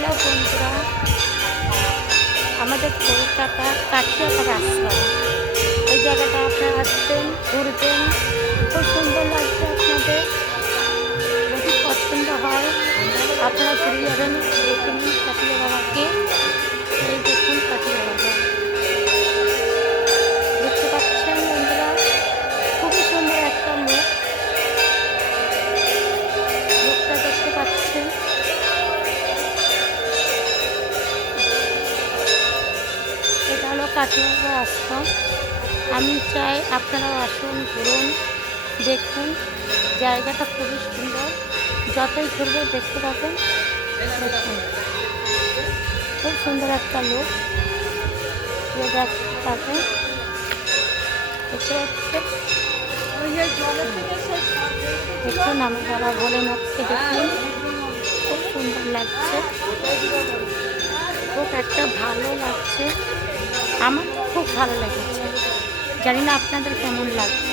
Hello বন্ধুরা, আমাদের কলকাতা কাঠিয়াপাড় আশ্রম, এই জায়গাটা আপনারা আসবেন, ঘুরবেন, খুব সুন্দর লাগছে। আপনাদের যদি পছন্দ হয় আপনারা ঘুরে যাবেন, দেখে নিন কাঠিয়া বাবাকে। এই দেখুন কাঠিয়া বাবা, দেখতে পাচ্ছেন বন্ধুরা, খুবই সুন্দর একটা লোকটা দেখতে পাচ্ছেন। এটা হলো কাঠিয়াপাড় আশ্রম। আমি চাই আপনারাও আসুন, ঘুরুন, দেখুন। জায়গাটা খুবই সুন্দর, যতই ঘুরবে দেখতে পাবেন। দেখুন, খুব সুন্দর একটা লোক দেখতে পাবেন, দেখতে পাচ্ছেন। দেখুন আমার বাবা ভোলেনাথকে দেখুন, খুব সুন্দর লাগছে, খুব একটা ভালো লাগছে। আমার খুব ভালো লেগেছে, জানি না আপনাদের কেমন লাগছে।